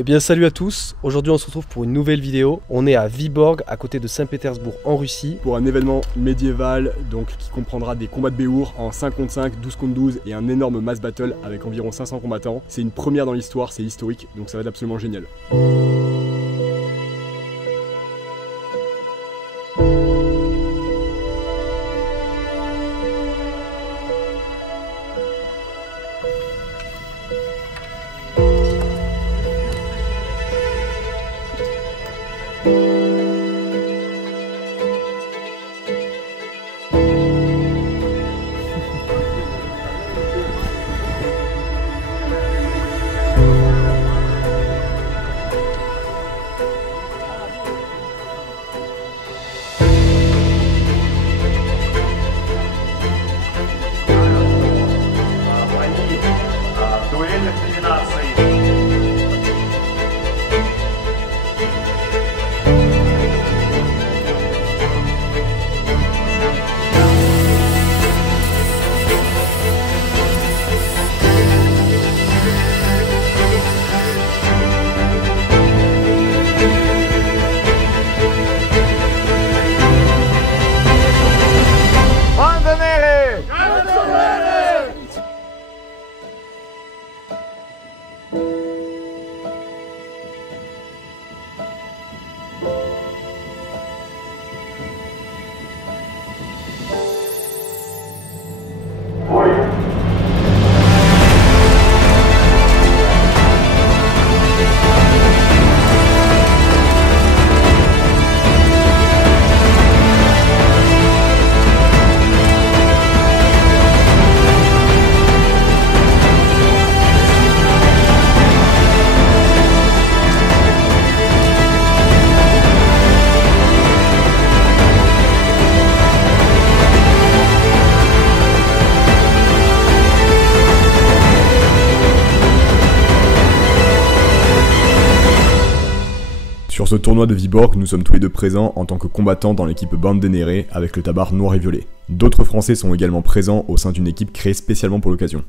Eh bien salut à tous, aujourd'hui on se retrouve pour une nouvelle vidéo. On est à Vyborg, à côté de Saint-Pétersbourg en Russie. Pour un événement médiéval donc, qui comprendra des combats de Béour en 5 contre 5, 12 contre 12 et un énorme mass battle avec environ 500 combattants. C'est une première dans l'histoire, c'est historique, donc ça va être absolument génial. Sur ce tournoi de Vyborg, nous sommes tous les deux présents en tant que combattants dans l'équipe Bande Dénérée avec le tabard noir et violet. D'autres Français sont également présents au sein d'une équipe créée spécialement pour l'occasion.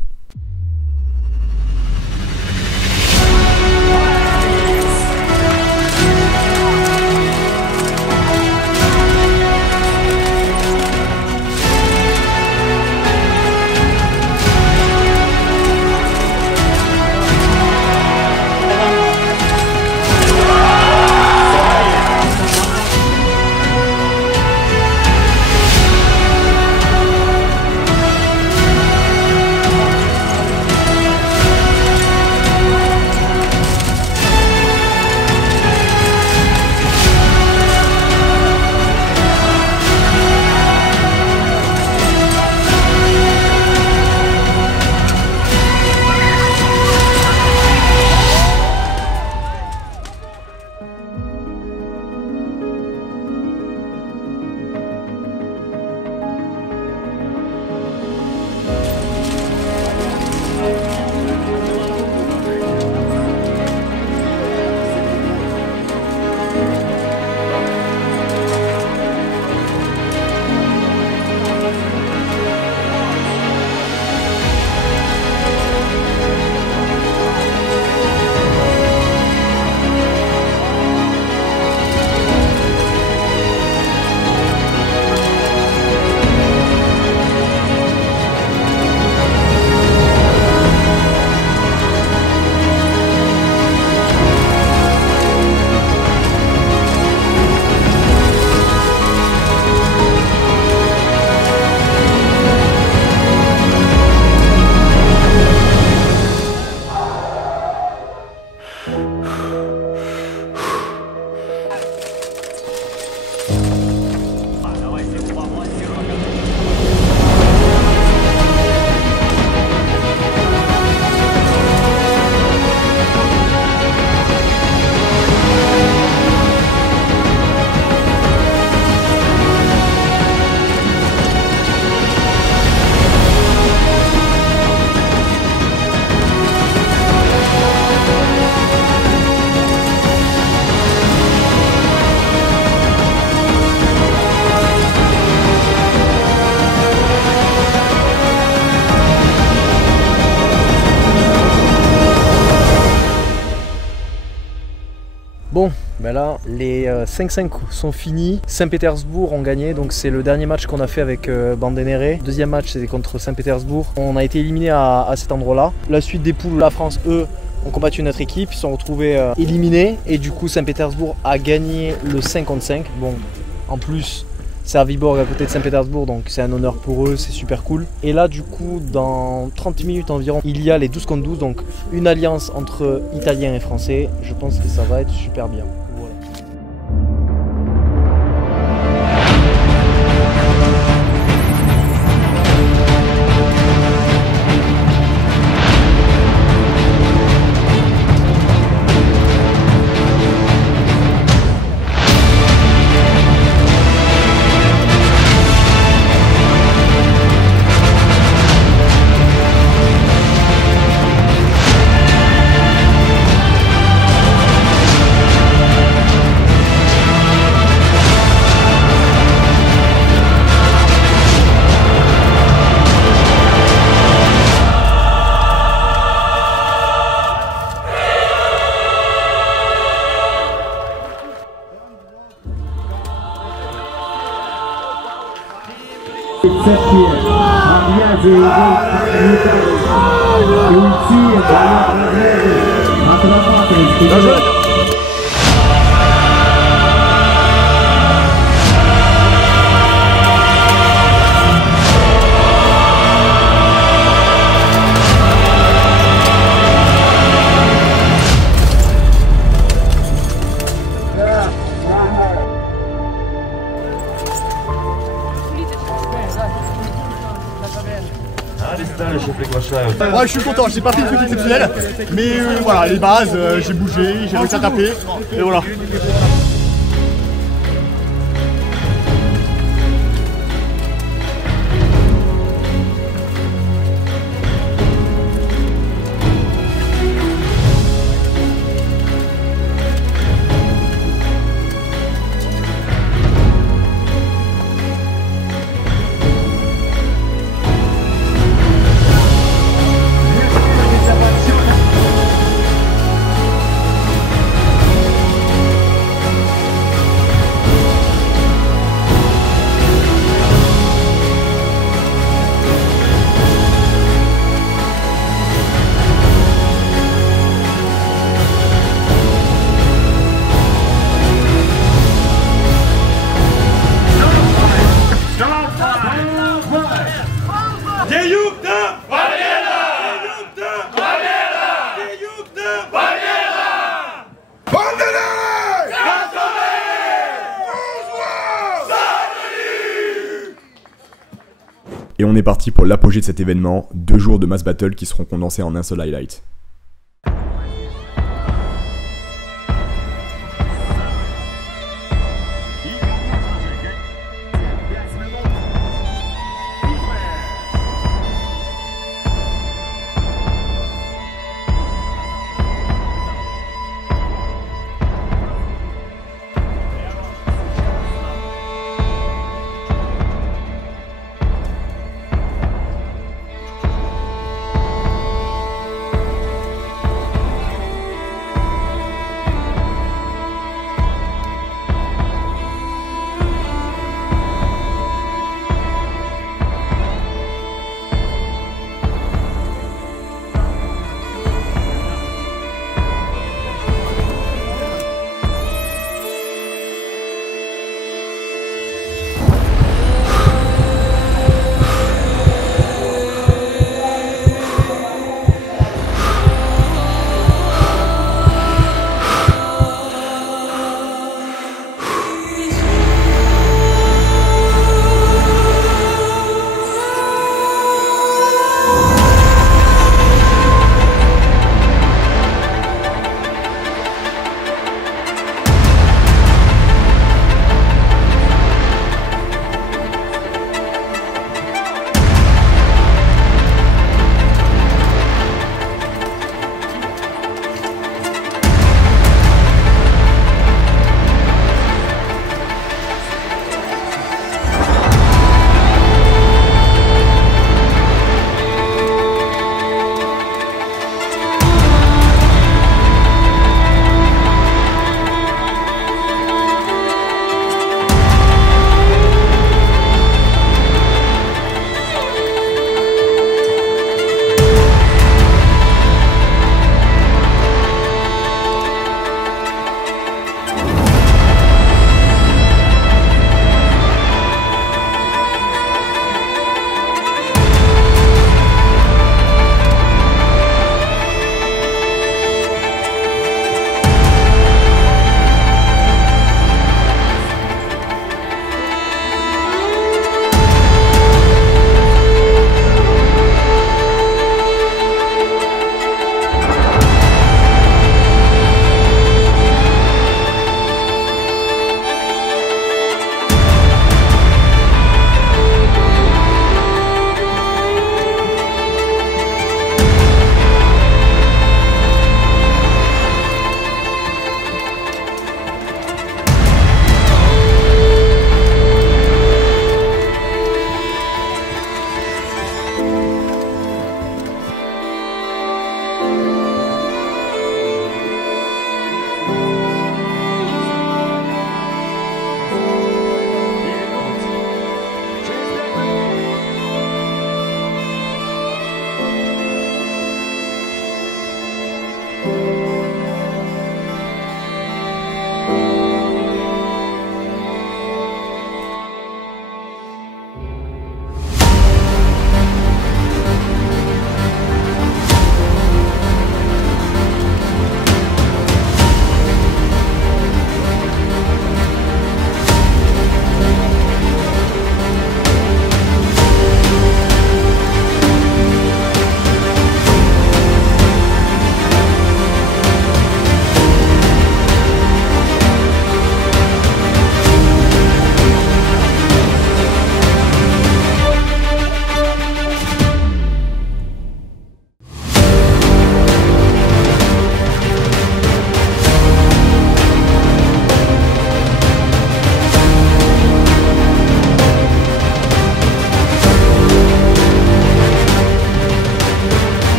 Ben là, les 5-5 sont finis. Saint-Pétersbourg ont gagné, donc c'est le dernier match qu'on a fait avec Bandenere. Deuxième match, c'était contre Saint-Pétersbourg. On a été éliminé à cet endroit-là. La suite des poules, la France, eux, ont combattu notre équipe. Ils se sont retrouvés éliminés. Et du coup, Saint-Pétersbourg a gagné le 5 contre 5. Bon, en plus, c'est à Viborg à côté de Saint-Pétersbourg, donc c'est un honneur pour eux, c'est super cool. Et là, du coup, dans 30 minutes environ, il y a les 12 contre 12, donc une alliance entre Italiens et Français. Je pense que ça va être super bien. Voilà. Ouais, je suis content, j'ai pas fait de trucs exceptionnels, mais voilà, les bases, j'ai bougé, j'ai réussi à taper, et voilà. Et on est parti pour l'apogée de cet événement, 2 jours de mass battle qui seront condensés en un seul highlight.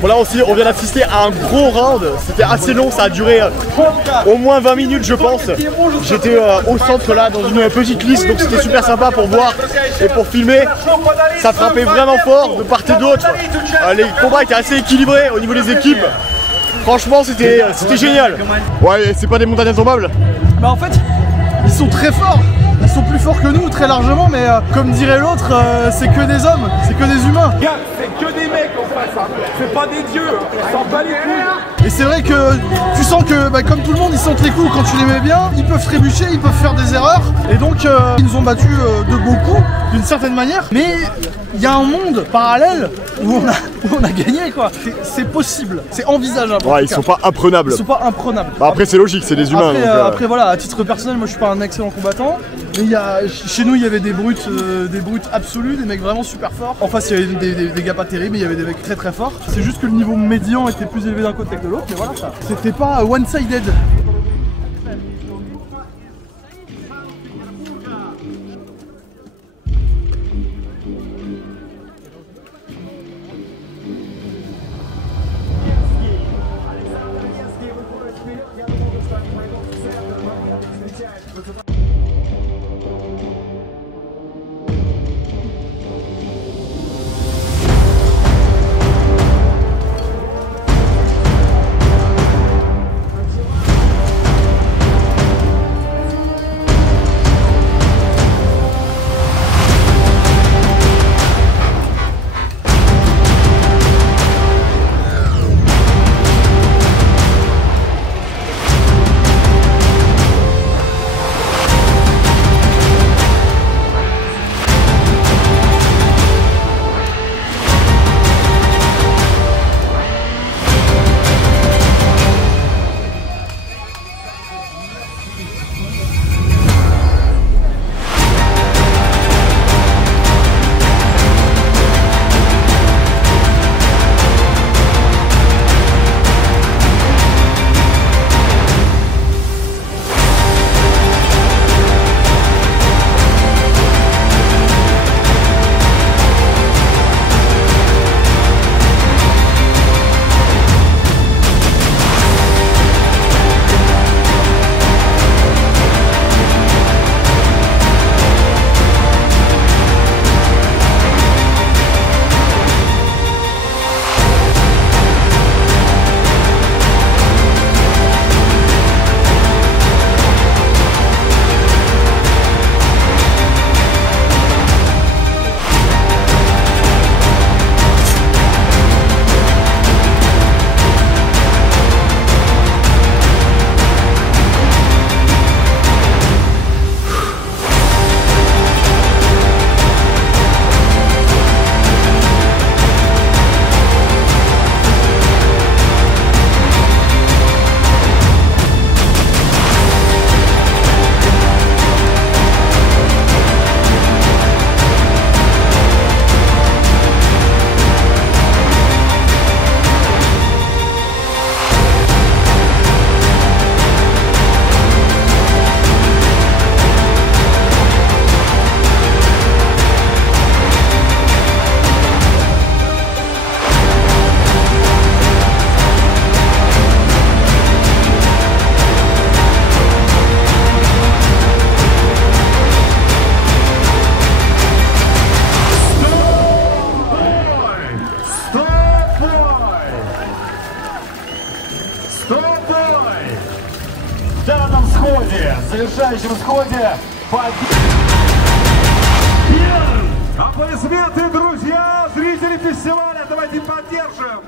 Bon là aussi on vient d'assister à un gros round, c'était assez long, ça a duré au moins 20 minutes je pense. J'étais au centre là dans une petite liste, donc c'était super sympa pour voir et pour filmer. Ça frappait vraiment fort de part et d'autre. Les combats étaient assez équilibrés au niveau des équipes. Franchement c'était génial. Ouais, c'est pas des montagnes intombables. Bah en fait, ils sont très forts. Ils sont plus forts que nous très largement, mais comme dirait l'autre, c'est que des hommes, c'est que des humains. Regarde, c'est que des mecs en face, hein. C'est pas des dieux, ils s'en bat les couilles. Et c'est vrai que tu sens que comme tout le monde, ils sentent les coups quand tu les mets bien, ils peuvent trébucher, ils peuvent faire des erreurs. Et donc ils nous ont battus de beaucoup, d'une certaine manière. Mais il y a un monde parallèle où on a gagné quoi. C'est possible, c'est envisageable. Ouais, ils sont pas imprenables. Ils sont pas imprenables. Bah après c'est logique, c'est des humains. Après voilà, à titre personnel, moi je suis pas un excellent combattant. Mais chez nous il y avait des brutes absolus, des mecs vraiment super forts. En face il y avait des gars pas terribles, mais il y avait des mecs très très forts. C'est juste que le niveau médian était plus élevé d'un côté que de l'autre, mais voilà ça. C'était pas one-sided. завершающем сходе. Аплодисменты, друзья, зрители фестиваля, давайте поддержим.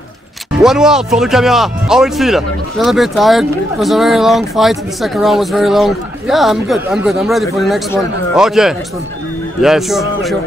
One word for the camera, how it feel? A little bit tired. It was a very long fight. The second round was very long. Yeah, I'm good. I'm ready for the next one. Okay. Next one. Yes. For sure.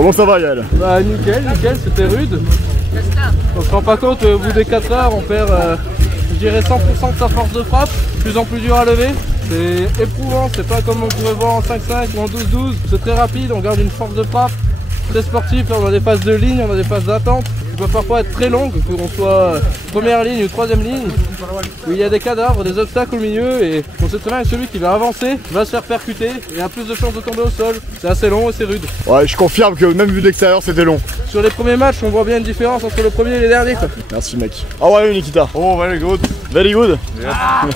Comment ça va Yael? Bah nickel, c'était rude. On se rend pas compte, au bout des 4 heures, on perd, je dirais 100% de sa force de frappe, de plus en plus dur à lever. C'est éprouvant, c'est pas comme on pourrait voir en 5-5 ou en 12-12, c'est très rapide, on garde une force de frappe très sportive, on a des phases de ligne, on a des phases d'attente, qui peuvent parfois être très longues, qu'on soit première ligne ou troisième ligne, où il y a des cadavres, des obstacles au milieu, et on sait très bien que celui qui va avancer va se faire percuter et a plus de chances de tomber au sol. C'est assez long et c'est rude. Ouais, je confirme que même vu de l'extérieur c'était long. Sur les premiers matchs, on voit bien une différence entre le premier et les derniers, quoi. Merci mec. How are you Nikita? Oh, very good. Very good. Yeah.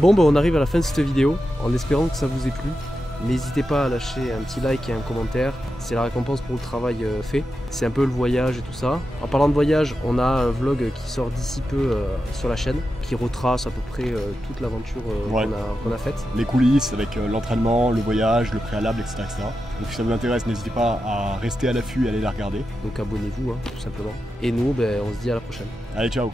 Bon bah on arrive à la fin de cette vidéo, en espérant que ça vous ait plu. N'hésitez pas à lâcher un petit like et un commentaire, c'est la récompense pour le travail fait. C'est un peu le voyage et tout ça. En parlant de voyage, on a un vlog qui sort d'ici peu sur la chaîne, qui retrace à peu près toute l'aventure qu'on a faite. Les coulisses avec l'entraînement, le voyage, le préalable, etc., etc. Donc si ça vous intéresse, n'hésitez pas à rester à l'affût et aller la regarder. Donc abonnez-vous hein, tout simplement. Et nous, on se dit à la prochaine. Allez, ciao.